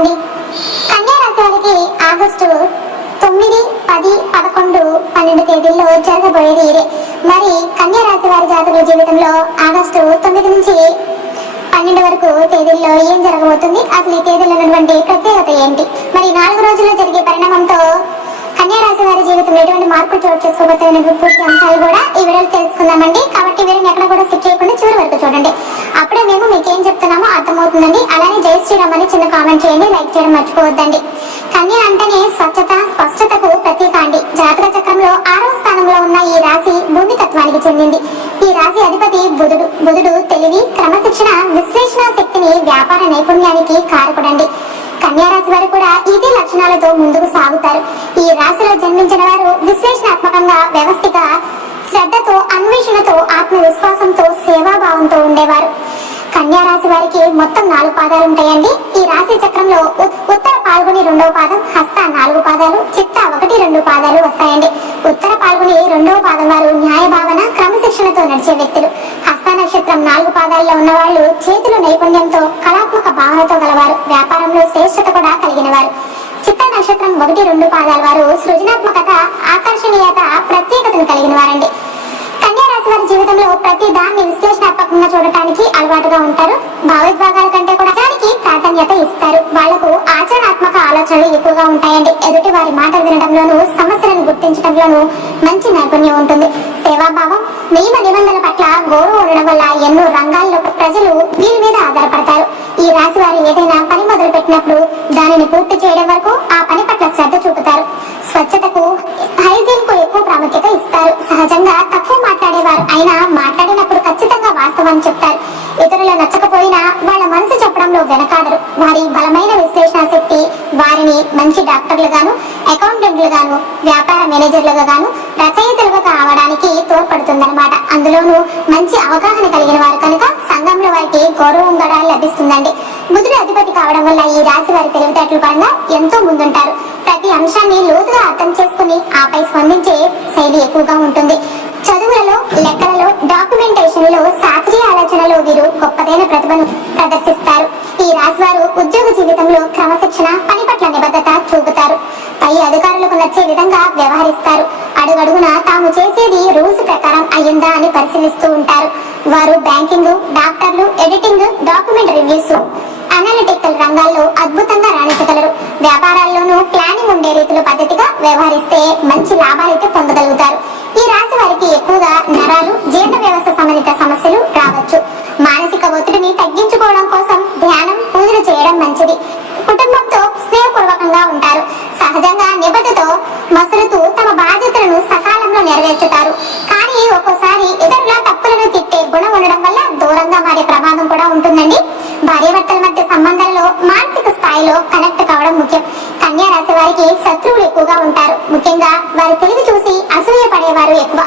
అండి కన్యారాశి ఆగస్టు తొమ్మిది పది పదకొండు పన్నెండు తేదీల్లో జరగబోయేది ఇదే. మరి కన్యారాశి వారి జాతకుల జీవితంలో ఆగస్టు తొమ్మిది నుంచి పన్నెండు వరకు తేదీల్లో ఏం జరగబోతుంది? అసలు ఈ తేదీలో ఉన్నటువంటి ప్రత్యేకత ఏంటి? మరి నాలుగు రోజుల్లో జరిగే పరిణామంతో కన్యారాశి వారి జీవితంలో ఎటువంటి మార్పులు చోటు చేసుకోబోతున్న పూర్తి అంశాలు కూడా ఈ వీడియోలో తెలుసుకుందామండి. కాబట్టి వీడియోని ఎక్కడ కూడా స్కిప్ చేయకుండా చివరి వరకు చూడండి. అప్పుడే మేము మీకు ఏం చెప్తున్నామో అర్థమవుతుందండి. అలానే జై శ్రీరామ్ అని చిన్న కామెంట్ చేయండి లైక్ చేయడం మర్చిపోవద్దండి. కన్య అంటేనే స్వచ్ఛత స్పష్టతకు ప్రతీక అండి జాతక చక్రంలో ఆరవ స్థానంలో ఉన్న ఈ రాశి భూమి తత్వానికి చెందింది. ఈ రాశి అధిపతి బుధుడు. బుధుడు తెలివి క్రమశిక్షణ విశ్లేషణ శక్తిని వ్యాపార నైపుణ్యానికి కారకుడండి. కన్యారాశి వారు కూడా ఇదే లక్షణాలతో ముందుకు సాగుతారు. ఈ రాశిలో జన్మించిన వారు విశ్లేషణాత్మకంగా వ్యవస్థగా శ్రద్ధతో అన్వేషణతో ఆత్మవిశ్వాసంతో సేవాభావంతో ఉండేవారు. కన్యా రాశి వారికి మొత్తం నాలుగు పాదాలు ఉంటాయండి. ఈ రాశి చక్రంలో ఉత్తర పాల్గొని రెండవ పాదం హస్త నాలుగు పాదాలు చిత్త ఒకటి రెండు పాదాలు వస్తాయండి. ఉత్తర పాల్గొని రెండవ పాదం వారు న్యాయ భావన క్రమశిక్షణతో నడిచే వ్యక్తులు. హస్త నక్షత్రం నాలుగు పాదాల్లో ఉన్న వాళ్ళు చేతుల నైపుణ్యంతో కళాత్మక భావనతో గలవారు. వ్యాపారంలో శ్రేష్టత కూడా కలిగిన వారు. నక్షత్రం ఒకటి రెండు పాదాల వారు సృజనాత్మకత ఆకర్షణీయత ప్రత్యేకతను కలిగిన వారండి. కన్యా రాశి వారి జీవితంలో ప్రతి దాన్ని విశ్లేషణాత్మకంగా చూడటానికి అలవాటుగా ఉంటారు. భావోద్వేగాల కంటే కూడా దానికి ప్రాధాన్యత ఇస్తారు. వాళ్ళకు ఆచరణాత్మక ఆలోచనలు ఎక్కువగా ఉంటాయండి. ఎదుటి వారి మాటలు వినడంలోనూ సమస్యలను గుర్తించడంలోనూ మంచి నైపుణ్యం ఉంటుంది. సేవాభావం నియమ నిబంధనల పట్ల గౌరవం ఉండడం వల్ల ఎన్నో రంగాల్లో ప్రజలు వీరి మీద ఆధారపడతారు. ఈ రాశి వారు ఏదైనా పని మొదలు పెట్టినప్పుడు దానిని పూర్తి చేయడం వరకు ఆ పని పట్ల శ్రద్ధ చూపుతారు. స్వచ్ఛతకు హైజీన్కు ఎక్కువ ప్రాముఖ్యత ఇస్తారు. సహజంగా తక్కువ మాట్లాడేవారు అయినా మాట్లాడినప్పుడు ఖచ్చితంగా వాస్తవం చెప్తారు. ఇతరులు నచ్చకపోయినా వాళ్ళ మనసు చెప్పడంలో వెనకాడరు. వారి బలమైన విశ్లేషణ శక్తి వారిని మంచి డాక్టర్లు గాను గాను వ్యాపార మేనేజర్లుగాను రచయితలుగా కావడానికి తోడ్పడుతుందన్నమాట. అందులోనూ మంచి అవగాహన కలిగిన వారు కనుక వారికి గౌరవం కూడా లభిస్తుందండి. బుధుడు అధిపతి కావడం వల్ల ఈ రాశి వారి తెలివితేటల పరంగా ఎంతో ముందుంటారు. ప్రతి అంశాన్ని లోతుగా అర్థం చేసుకుని ఆపై స్పందించే శైలి ఎక్కువగా ఉంటుంది. చదువులలో లెక్కలలో డాక్యుమెంటేషన్లో శాస్త్రీయ ఆలోచనలో వీరు గొప్పదైన ప్రతిభను ప్రదర్శిస్తారు. ఈ రాశి వారు ఉద్యోగ జీవితంలో క్రమశిక్షణ పని పట్ల నిబద్ధత చూపుతారు. పై అధికారులకు నచ్చే విధంగా వ్యవహరిస్తారు. అడుగడుగున తాము చేసేది రూల్స్ ప్రకారం అయ్యిందా అని పరిశీలిస్తూ ఉంటారు. వారు బ్యాంకింగ్ డాక్టర్లు ఎడిటింగ్ డాక్యుమెంట్ రివ్యూస్ అనలిటికల్ రంగాల్లో అద్భుతంగా రాణించగలరు. వ్యాపారాల్లోనూ ప్లానింగ్ ఉండే రీతిలో పద్ధతిగా వ్యవహరిస్తే మంచి లాభాలైతే పొందగలుగుతారు. ఈ రాశి వారికి ఎక్కువగా నరాలు జీర్ణ వ్యవస్థ సంబంధిత సమస్యలు రావచ్చు. మానసిక ఒత్తిడిని తగ్గించుకోవడం కోసం ధ్యానం పూజలు చేయడం మంచిది. కుటుంబంతో స్నేహపూర్వకంగా ఉంటారు. సహజంగా నిబద్ధతో మసులుతూ తమ బాధ్యతలను సకాలంలో నెరవేర్చుతారు. ఉంటుందండి. భార్యాభర్తల మధ్య సంబంధంలో మానసిక స్థాయిలో కనెక్ట్ కావడం ముఖ్యం. కన్యా రాశి వారికి శత్రువులు ఎక్కువగా ఉంటారు. ముఖ్యంగా వారి తెలివి చూసి అసూయ పడేవారు ఎక్కువ.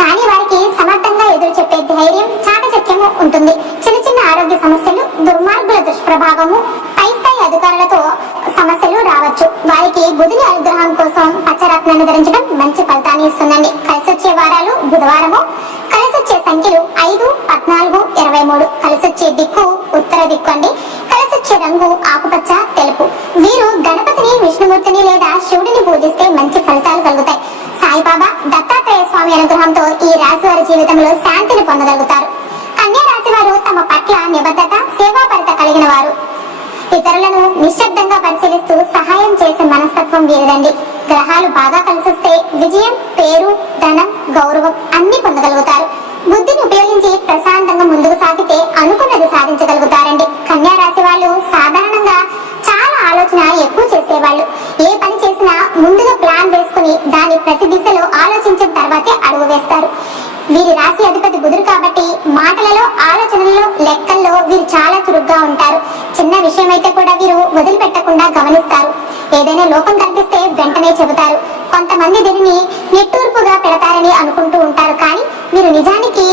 కానీ వారికి సమర్థంగా ఎదురు చెప్పే ధైర్యం చాకచక్యము ఉంటుంది. చిన్న చిన్న ఆరోగ్య సమస్యలు దుర్మార్గుల దుష్ప్రభావము పై స్థాయి అధికారులతో సమస్యలు రావచ్చు. వారికి బుధుని అనుగ్రహం కోసం పచ్చరత్నాన్ని ధరించడం మంచి ఫలితాన్ని ఇస్తుందండి. కలిసి వచ్చే వారాలు బుధవారము. కలిసి వచ్చే సంఖ్యలు ఐదు పద్నాలుగు ఇరవై మూడు. దిక్కు ఉత్తర దిక్కు అండి. కలిసి రంగు ఆకుపచ్చ తెలుపు. వీరు గణపతిని విష్ణుమూర్తిని లేదా శివుడిని పూజిస్తే మంచి ఫలితాలు కలుగుతాయి. సాయిబాబా దత్తాత్రేయ స్వామి అనుగ్రహంతో ఈ రాశి వారి జీవితంలో శాంతిని పొందగలుగుతారు. కన్యా రాశి వారు తమ పట్ల నిబద్ధత సేవాపరిత కలిగిన వారు. ఇతరులను నిశ్శబ్దంగా పరిశీలిస్తూ సహాయం చేసే మనస్తత్వం వీరిదండి. గ్రహాలు బాగా కలిసొస్తే విజయం పేరు ధనం గౌరవం అన్ని పొందగలుగుతారు. బుద్ధిని ఉపయోగించి ప్రశాంతంగా ముందుకు సాగితే అనుకున్నది సాధించగలుగుతారండి. కన్యా రాశి వాళ్ళు సాధారణంగా చాలా ఆలోచన ఎక్కువ చేసేవాళ్ళు. ఏ పని చేసినా ముందుగా ప్లాన్ వేసుకుని దాని ప్రతి దిశలో ఆలోచించిన తర్వాతే అడుగు వేస్తారు. వీరి రాశి అధిపతి బుధుడు కాబట్టి మాటలలో ఆలోచనలలో లెక్కల్లో వీరు చాలా చురుగ్గా ఉంటారు. చిన్న విషయం అయితే కూడా వీరు వదిలిపెట్టకుండా గమనిస్తారు. ఏదైనా లోపం కనిపిస్తే వెంటనే చెబుతారు. కొంతమంది దీనిని నిట్టూర్పుగా పెడతారని అనుకుంటూ ఉంటారు. కానీ మీరు నిజానికి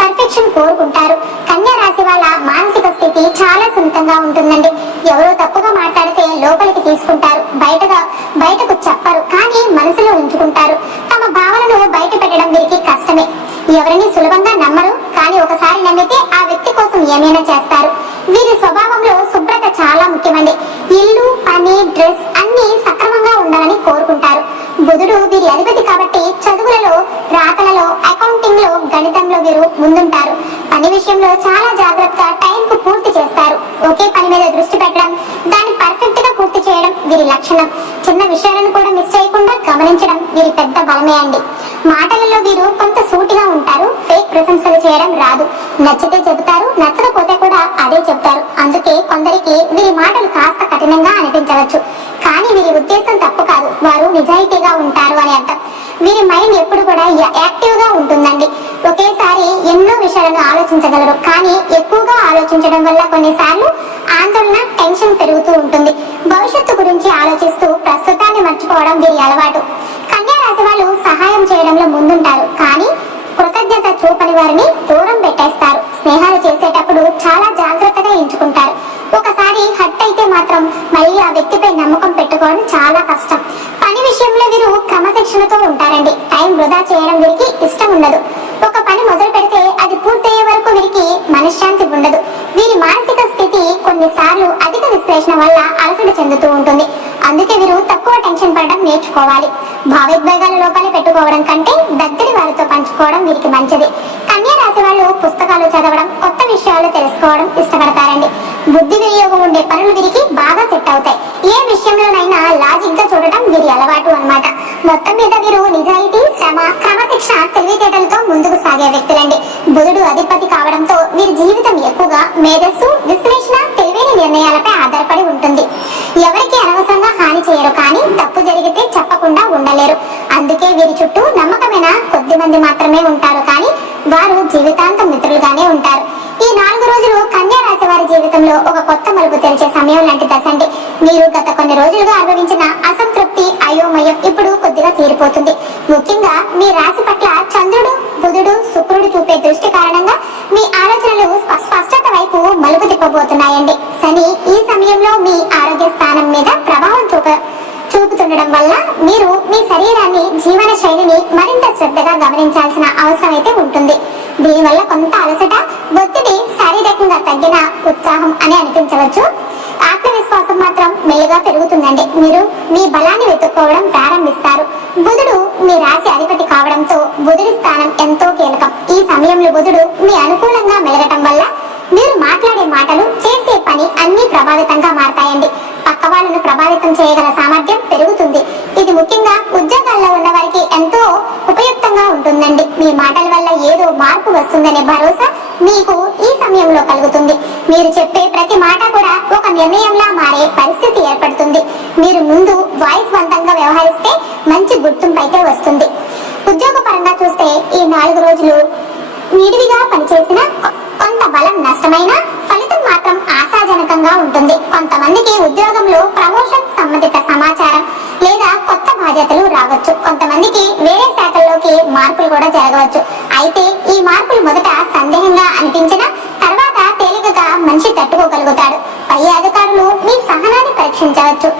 పర్ఫెక్షన్ కోరుకుంటారు. కన్యా రాశి వాళ్ళ మానసిక స్థితి చాలా సున్నితంగా ఉంటుందండి. ఎవరో తప్పుగా మాట్లాడితే లోపలికి తీసుకుంటారు. బయటగా బయటకు చెప్పరు. కానీ మనసులో ఉంచుకుంటారు. తమ భావనను బయట పెట్టడం వీరికి కష్టమే. ఎవరిని సులభంగా నమ్మరు. కానీ ఒకసారి నమ్మితే ఆ వ్యక్తి కోసం ఏమైనా చేస్తారు. వీరి స్వభావంలో శుభ్రత చాలా ముఖ్యమండి. ఇల్లు పని డ్రెస్ అన్ని సక్రమంగా ఉండాలని కోరుకుంటారు. బుధుడు వీరి అధిపతి కాబట్టి ముందుంటారు. పని విషయంలో చాలా జాగ్రత్త టైం కు పూర్తి చేస్తారు. ఒకే పని మీద దృష్టి పెట్టడం దాన్ని పర్ఫెక్ట్గా పూర్తి చేయడం వీరి లక్షణం. చిన్న విషయాలను కూడా మిస్ చేయకుండా గమనించడం వీరి పెద్ద బలమే అండి. మాటలలో వీరు కొంత సూటిగా ఉంటారు ఫేక్ ప్రశంసలు చేయడం రాదు. నచ్చితే చెబుతారు నచ్చకపోతే కూడా అదే చెప్తారు అందుకే కొందరికి వీరి మాటలు కాస్త కఠినంగా అనిపించవచ్చు. వీరి ఉద్దేశం తప్పు కాదు. వారు నిజాయితీగా ఉంటారు అని అర్థం. వీరి మైండ్ ఎప్పుడు కూడా యాక్టివ్గా ఉంటుందండి. ఒకేసారి ఎన్నో విషయాలను ఆలోచించగలరు. కానీ ఎక్కువగా ఆలోచించడం వల్ల కొన్నిసార్లు ఆందోళన టెన్షన్ పెరుగుతూ ఉంటుంది. భవిష్యత్తు గురించి ఆలోచిస్తూ ప్రస్తుతాన్ని మర్చిపోవడం వీరి అలవాటు. కన్యా రాశి వాళ్ళు సహాయం చేయడంలో ముందుంటారు. కానీ కృతజ్ఞత చూపని వారిని దూరం పెట్టేస్తారు. స్నేహాలు చేసేటప్పుడు చాలా జాగ్రత్తగా ఎంచుకుంటారు. ఒకసారి చాలా కష్టం. పని విషయంలో వీరు క్రమశిక్షణతో ఉంటారండి. టైం వృధా చేయడం వీరికి ఇష్టం ఉండదు. ఒక పని మొదలు పెడితే అది పూర్తయ్యే వరకు వీరికి మనశ్శాంతి ఉండదు. వీరి మానసిక స్థితి కొన్నిసార్లు అధిక విశ్లేషణ వల్ల అలసట చెందుతూ ఉంటుంది. అందుకే వీరు తక్కువ టెన్షన్ పడడం నేర్చుకోవాలి. భావోద్వేగాల లోపలే పెట్టుకోవడం కంటే దగ్గరి వారితో పంచుకోవడం వీరికి మంచిది. కన్యా రాశి వాళ్ళు పుస్తకాలు చదవడం కొత్త విషయాలు తెలుసుకోవడం ఇష్టపడతారండి. బుద్ధి వినియోగం ఉండే పనులు వీరికి బాగా వీరి అలవాటు అన్నమాట. మొత్తం మీద వీరు నిజాయితీ శ్రమ క్రమశిక్ష తెలివితేటలతో ముందుకు సాగే వ్యక్తులండి. బుధుడు అధిపతి కావడంతో వీరి జీవితం ఎక్కువగా మేధస్సు విశ్లేషణ తెలివైన నిర్ణయాలపై ఆధారపడి ఉంటుంది. ఎవరికి అనవసరంగా హాని చేయరు కానీ తప్పు జరిగితే చెప్పకుండా ఉండలేరు. అందుకే వీరి చుట్టూ నమ్మకమైన కొద్ది మంది మాత్రమే ఉంటారు కానీ వారు జీవితాంతం మిత్రులుగానే ఉంటారు. ఈ నాలుగు రోజులు కన్యా రాశి వారి జీవితంలో ఒక కొత్త మలుపు తెరిచే సమయం లాంటి దశ అండి. మీరు గత కొన్ని రోజులుగా అనుభవించిన అసంతృప్తి అయోమయం ఇప్పుడు కొద్దిగా తీరిపోతుంది. ముఖ్యంగా మీ రాశి పట్ల చంద్రుడు బుధుడు శుక్రుడు చూపే దృష్టి కారణంగా మీ ఆలోచనలు స్పష్టత వైపు మలుపు తిప్పబోతున్నాయండి. శని ఈ సమయంలో మీ ఆరోగ్య స్థానం మీద ప్రభావం చూప చూపుతుండడం వల్ల మీరు మీ శరీరాన్ని జీవన శైలిని మరింత శ్రద్ధగా గమనించాల్సిన అవసరం అయితే ఉంటుంది. దీనివల్ల కొంత అలసట ఒత్తిడి శారీరకంగా తగ్గిన ఉత్సాహం అని అనిపించవచ్చు. ఆత్మవిశ్వాసం మాత్రం మీరు మీ బలాన్ని వెతుక్కోవడం ప్రారంభిస్తారు. బుధుడు మీరు ముందు వాయిస్ వంతంగా వ్యవహరిస్తే మంచి గుర్తింపు అయితే వస్తుంది. ఉద్యోగ పరంగా చూస్తే ఈ నాలుగు రోజులు నిడివిగా పనిచేసిన కొంత బలం నష్టమైన ఫలితం మాత్రం ఆశాజనకంగా ఉంటుంది. కొంతమందికి ఉద్యోగంలో ప్రమోషన్ సంబంధిత సమాచారం లేదా కొత్త బాధ్యతలు రావచ్చు. కొంతమందికి వేరే శాఖల్లోకి మార్పులు కూడా జరగవచ్చు. అయితే ఈ మార్పులు మొదట సందేహంగా అనిపించిన తర్వాత తేలికగా మనిషి తట్టుకోగలుగుతాడు. పై అధికారులు మీ సహనాన్ని పరీక్షించవచ్చు.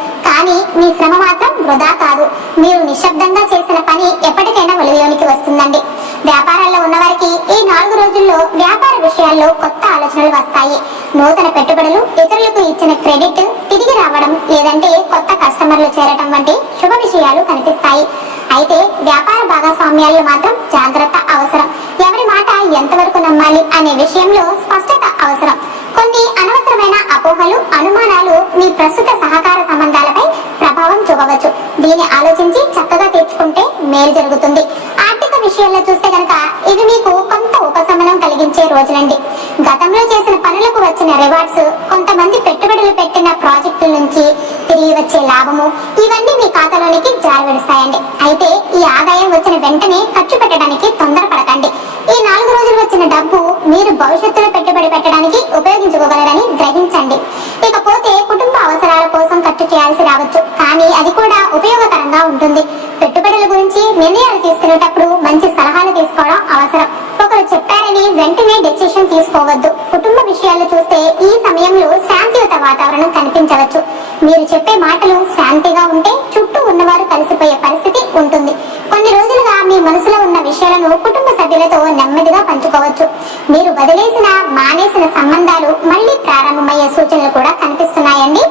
మీ శ్రమ మాత్రం వృధా కాదు. మీరు నిశ్శబ్దంగా చేసిన పని ఎప్పటికైనా వెలుగులోనికి వస్తుందండి. వ్యాపారాల్లో ఉన్నవారికి ఈ నాలుగు రోజుల్లో వ్యాపార విషయాల్లో కొత్త ఆలోచనలు వస్తాయి. నూతన పెట్టుబడులు ఇతరులకు ఇచ్చిన క్రెడిట్ తిరిగి రావడం లేదంటే కొత్త కస్టమర్లు చేరటం వంటి శుభ విషయాలు కనిపిస్తాయి. అయితే వ్యాపార భాగస్వామ్యాల్లో మాత్రం జాగ్రత్త అవసరం. ఎవరి మాట ఎంతవరకు నమ్మాలి అనే విషయంలో స్పష్టత అవసరం. కొన్ని అనవసరమైన అపోహలు అనుమానాలు మీ ప్రస్తుత సహకారం కలిగించే గతంలో చేసిన పనులకు వచ్చిన రివార్డ్స్ కొంతమంది పెట్టుబడులు పెట్టిన ప్రాజెక్టుల నుంచి తిరిగి వచ్చే లాభము ఇవన్నీ మీ ఖాతాలోనికి జారవిడుస్తాయండి అయితే ఈ ఆదాయం వచ్చిన వెంటనే ఖర్చు వెంటనే డెసిషన్ తీసుకోవద్దు. కుటుంబ విషయాలు చూస్తే ఈ సమయంలో శాంతియుత వాతావరణం కనిపించవచ్చు. మీరు చెప్పే మాటలు శాంతిగా ఉంటే చుట్టూ ఉన్నవారు కలిసిపోయే పరిస్థితి ఉంటుంది. కొన్ని రోజులుగా మీ మనసులో ఉన్న విషయాలను కుటుంబ సభ్యులతో నెమ్మదిగా పంచుకోవచ్చు. మీరు వదిలేసిన మానేసిన సంబంధాలు మళ్ళీ ప్రారంభమయ్యే సూచనలు కూడా కనిపిస్తున్నాయండి.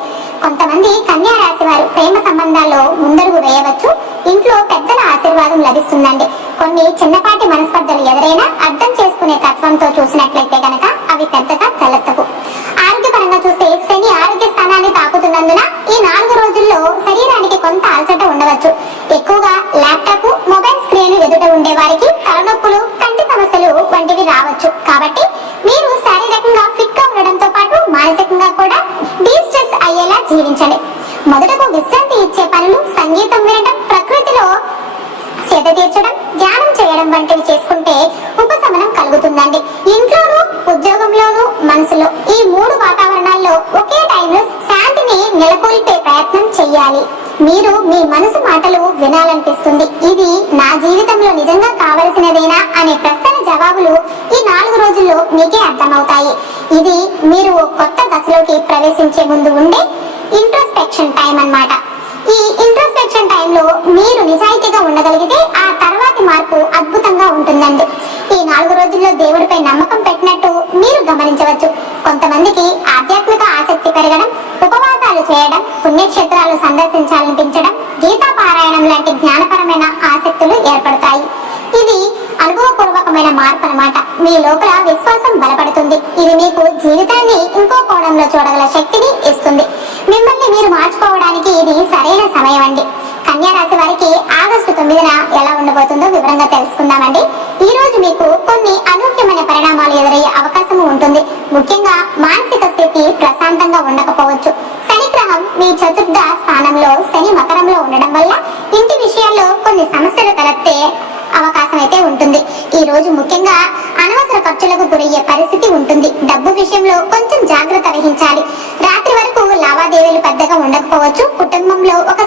కొంతమంది కన్యా రాశి వారు ప్రేమ సంబంధాల్లో ముందడుగు వేయవచ్చు. ఇంట్లో పెద్దల ఆశీర్వాదం లభిస్తుందండి. కొన్ని చిన్నపాటి మనస్పర్ధలు ఎదురైనా అర్థం చేసుకునే తత్వంతో చూసినట్లయితే గనక అవి పెద్దగా తలెత్తవు ఆరోగ్యపరంగా చూస్తే శని ఆరోగ్య స్థానాన్ని తాకుతున్నందున ఈ నాలుగు రోజుల్లో శరీరానికి కొంత అలసట ఉండవచ్చు. ఎక్కువగా ల్యాప్టాప్ మొబైల్ స్క్రీన్ ఎదుట ఉండే వారికి తలనొప్పులు కంటి సమస్యలు వంటివి రావచ్చు. కాబట్టి మీరు శారీరకంగా ఫిట్గా ఉండడంతో పాటు మానసికంగా కూడా డీస్ట్రెస్ అయ్యేలా జీవించండి. మొదటకు విశ్రాంతి ఇచ్చే పనులు సంగీతం వినడం ప్రకృతిలో సేద తీర్చడం ఇంట్లోనూ ఉద్యోగంలోనూ మనసులో ఈ మూడు వాతావరణాల్లో ఒకే టైంలో శాంతిని నెలకొల్పే ప్రయత్నం చెయ్యాలి. మీరు మీ మనసు మాటలు వినాలనిపిస్తుంది. ఇది నా జీవితంలో నిజంగా కావలసినదేనా అనే ప్రశ్న జవాబులు ఈ నాలుగు రోజుల్లో మీకే అర్థమవుతాయి. ఇది మీరు ఓ కొత్త దశలోకి ప్రవేశించే ముందు ఉండే ఇంట్రోస్పెక్షన్ టైం అన్నమాట. ఈ ఇంట్రోస్పెక్షన్ టైంలో మీరు నిజాయితీగా ఉండగలిగితే ఆ దేవుడిపై నమ్మకం పెట్టినట్టు మీరు గమనించవచ్చు. కొంతమందికి ఆధ్యాత్మిక ఆసక్తి పెరగడం ఉపవాసాలు చేయడం పుణ్యక్షేత్రాలు సందర్శించాలనిపించడం గీతా పారాయణం లాంటి జ్ఞానపరమైన ఆసక్తులు ఏర్పడతాయి. ఇది అనుభవపూర్వకమైన మార్పు అనమాట మీ లోపల విశ్వాసం బలపడుతుంది. ఇది మీకు జీవితాన్ని ఇంకో కోణంలో చూడగల శక్తిని ఇస్తుంది. మిమ్మల్ని మీరు మార్చుకోవడానికి ఇది సరైన సమయం అండి. కన్యారాశి వారికి ఆగస్టు తొమ్మిదిన ఎలా ఉండబోతుందో వివరంగా తెలుసుకుందామండి. ఈ రోజు మీకు కొన్ని పరిణామాలు ఎదురయ్యే అవకాశం ఉంటుంది. ముఖ్యంగా మానసిక స్థితి ప్రశాంతంగా ఉండకపోవచ్చు. శని గ్రహం మీ చతుర్థ స్థానంలో శని మకరంలో ఉండడం వల్ల ఇంటి విషయాల్లో కొన్ని సమస్యలు తలెత్తే అవకాశం అయితే ఉంటుంది. ఈ రోజు ముఖ్యంగా అనవసర ఖర్చులకు గురయ్యే పరిస్థితి ఉంటుంది. డబ్బు విషయంలో కొంచెం జాగ్రత్త వహించాలి. రాత్రి వరకు లావాదేవీలు పెద్దగా ఉండకపోవచ్చు. కుటుంబంలో ఒక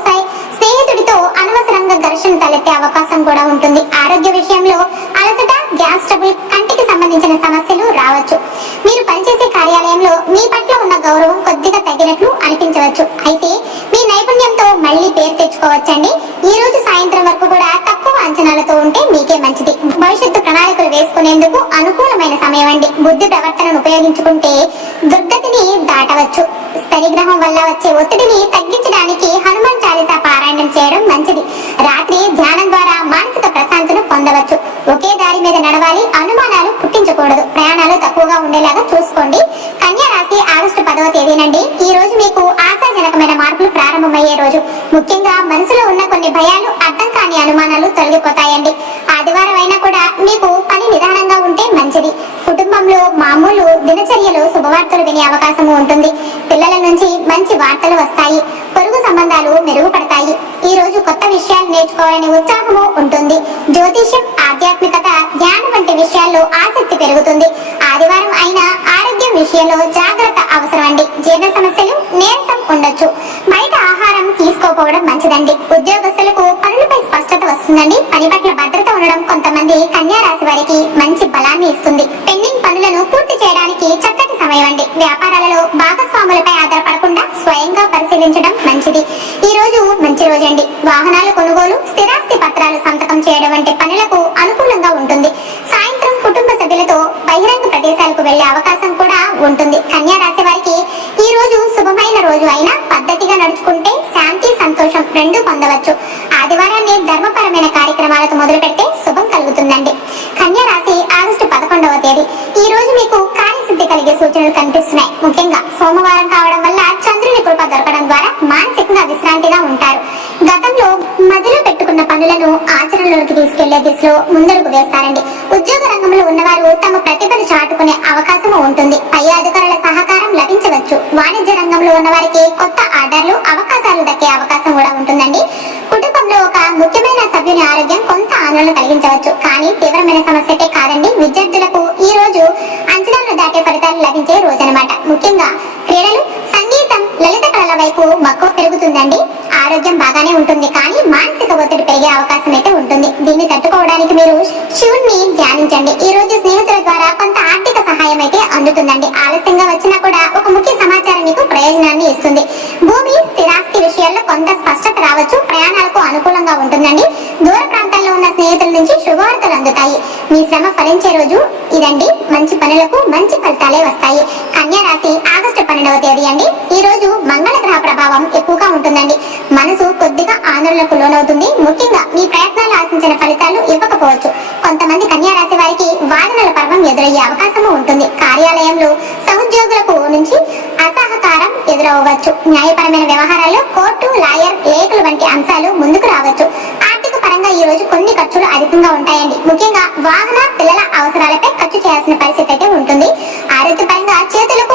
స్నేహితుడితో అనవసరంగా ఘర్షణ తలెత్తే అవకాశం కూడా ఉంటుంది. ఆరోగ్య విషయంలో సంబంధించిన సమస్యలు రావచ్చు. మీరు పనిచేసే కార్యాలయంలో మీ పట్ల ఉన్న గౌరవం కొద్దిగా తగ్గినట్లు అనిపించవచ్చు. అయితే మీ నైపుణ్యంతో మళ్ళీ పేరు తెచ్చుకోవచ్చండి. ఈ రోజు సాయంత్రం వరకు కూడా తక్కువ అంచనాలతో ఉంటే మీకే మంచిది. భవిష్యత్తు ప్రణాళికలు వేసుకునేందుకు అనుకూలమైన సమయం అండి. బుద్ధి ప్రవర్తనను ఉపయోగించుకుంటే దుర్గతిని దాటవచ్చు. శనిగ్రహం వల్ల వచ్చే ఒత్తిడిని తగ్గించడానికి ముఖ్యంగా మనసులో ఉన్న కొన్ని భయాలు అర్థం కాని అనుమానాలు తొలగిపోతాయండి. ఆదివారం అయినా కూడా మీకు పని నిదానంగా ఉంటే మంచిది. కుటుంబంలో మామూలు దినచర్యలు శుభవార్తలు వినే అవకాశం ఉంటుంది. పిల్లల నుంచి మంచి వార్తలు వస్తాయి. పొరుగు సంబంధాలు మెరుగుపడతాయి. ఈ రోజు కొత్త విషయాలు నేర్చుకోవాలనే ఉత్సాహము ఉంటుంది. జ్యోతిష్యం ఆధ్యాత్మికత ధ్యానం వంటి విషయాల్లో ఆసక్తి పెరుగుతుంది. ఆదివారం అయినా విషయంలో జాగ్రత్త అవసరం అండి జీర్ణ సమస్యలు నీరసం ఉండొచ్చు. బయట ఆహారం తీసుకోకపోవడం మంచిదండి. ఉద్యోగస్తులకు పనులపై స్పష్టత వస్తుందండి. పని పట్ల భద్రత ఉండడం కొంతమంది కన్యా రాశి వారికి మంచి బలాన్ని ఇస్తుంది. పెండింగ్ పనులను పూర్తి చేయడానికి చక్కటి సమయం అండి. వ్యాపారాలలో భాగస్వాములపై ఆధారపడకుండా స్వయంగా పరిశీలించడం మంచిది. ఈ రోజు మంచి రోజండి వాహనాలు కొనుగోలు స్థిరాస్తి పత్రాలు సంతకం చేయడం వంటి పనులకు అనుకూలంగా ఉంటుంది. కుటుంబ సభ్యులతో బహిరంగ ప్రదేశాలకు వెళ్ళే అవకాశం కూడా ఉంటుంది. కన్యా రాశి వారికి ఈ రోజు శుభమైన రోజు అయినా పద్ధతిగా నడుచుకుంటే శాంతి సంతోషం రెండు పొందవచ్చు. ఆదివారాన్ని ధర్మపరమైన కార్యక్రమాలతో మొదలు పెడితే శుభం కలుగుతుందండి. కన్యా రాశి ఆగస్టు పదకొండవ తేదీ. ఈ రోజు మీకు కార్యసిద్ధి కలిగే సూచనలు కనిపిస్తున్నాయి. ముఖ్యంగా సోమవారం కావడం వల్ల చంద్రుని కృప దొరకడం ద్వారా మానసికంగా విశ్రాంతిగా ఉంటారు. తీసుకెళ్ళే దిశలో ముందడుగు వేస్తారండి. ఉద్యోగ రంగంలో ఉన్నవారు తమ ప్రతిభను చాటుకునే అవకాశం ఉంటుంది. పై అధికారుల సహకారం లభించవచ్చు. వాణిజ్య రంగంలో ఉన్న వారికి కొత్త ఆర్డర్లు అవకాశాలు దక్కే అవకాశం కూడా ఉంటుందండి. కుటుంబంలో ఒక ముఖ్యమైన సభ్యుని ఆరోగ్యం కొంత ఆందోళన కలిగించవచ్చు. కానీ తీవ్రమైన సమస్యకే కాదండి. విద్యార్థులకు ఈ రోజు అంచనాలను దాటే ఫలితాలు లభించే రోజు అనమాట ముఖ్యంగా క్రీడలు సంగీతం లలిత కళల వైపు మక్కువ పెరుగుతుందండి. ఆరోగ్యం బాగానే ఉంటుంది. కానీ మానసిక ఒత్తిడి పెరిగే అవకాశం అయితే ఉంటుంది. దీన్ని తట్టుకోవడానికి మీరు శివుణ్ణి ధ్యానించండి. ఈ రోజు స్నేహితుల ద్వారా కొంత ఆర్థిక సహాయం అయితే అందుతుందండి. ఆలస్యంగా వచ్చినా కూడా ఒక ముఖ్య సమాచారం మీకు ప్రయోజనాన్ని ఇస్తుంది. భూమి స్థిరాస్తి విషయాల్లో కొంత స్పష్టత రావచ్చు. ప్రయాణాలకు అనుకూలంగా ఉంటుందండి. దూర ప్రాంతాల్లో ఉన్న స్నేహితుల నుంచి శుభవార్తలు అందుతాయి. మీ శ్రమ ఫలించే రోజు ఇదండి. మంచి పనులకు మంచి ఫలితాలే వస్తాయి. కన్యా రాశి ఆగస్టు పన్నెండవ తేదీ అండి. ఈ రోజు మంగళ గ్రహ ప్రభావం ఎక్కువగా ఉంటుందండి. మనసు కొద్దిగా ఆందోళనకు లోనవుతుంది. ముఖ్యంగా మీ ప్రయత్నాలు ఆశించిన ఫలితాలు ఇవ్వకపోవచ్చు. కొంతమంది కన్యా రాశి వారికి వాదనల పర్వం ఎదురయ్యే అవకాశము ఉంటుంది. కార్యాలయంలో సహోద్యోగులకు నుంచి అసహకారం ఎదురవ్వచ్చు. న్యాయపరమైన వ్యవహారాల్లో కోర్టు లాయర్ లేఖలు వంటి అంశాలు ముందుకు రావచ్చు. ఆర్థిక పరంగా ఈ రోజు కొన్ని ఖర్చులు అధికంగా ఉంటాయండి. ముఖ్యంగా వాహన పిల్లల అవసరాలపై ఖర్చు చేయాల్సిన పరిస్థితి అయితే ఉంటుంది. ఆరోగ్యపరంగా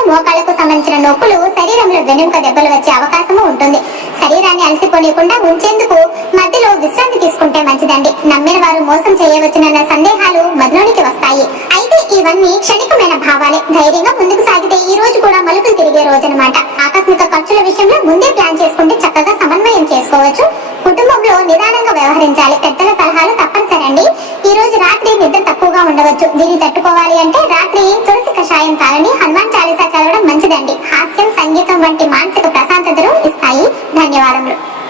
మోకాళ్ళకు సంబంధించిన నొప్పులు శరీరంలో వెనుక దెబ్బలు వచ్చే అవకాశము ఉంటుంది. శరీరాన్ని అలసిపోనీయకుండా ఉంచేందుకు మధ్యలో విశ్రాంతి తీసుకుంటే మంచిదండి. నమ్మిన వారు మోసం చేయవచ్చునన్న సందేహాలు మధులోనికి వస్తాయి. అయితే ఇవన్నీ క్షణికమైన భావాలే. ధైర్యంగా ముందుకు సాగితే ఈ రోజు కూడా మలుపులు తిరిగే రోజు అనమాట ఆకస్మిక ఖర్చుల విషయంలో ముందే ప్లాన్ చేసుకుంటే చక్కగా సమన్వయం చేసుకోవచ్చు. కుటుంబంలో నిదానంగా వ్యవహరించాలి. పెద్దల సలహాలు తప్పనిసరి అండి ఈ రోజు రాత్రి ఉండవచ్చు. దీన్ని తట్టుకోవాలి అంటే రాత్రి తులసి కషాయం తాగండి. హనుమాన్ చాలీసా చదవడం మంచిదండి. హాస్యం సంగీతం వంటి మానసిక ప్రశాంతతను ఇస్తాయి. ధన్యవాదములు.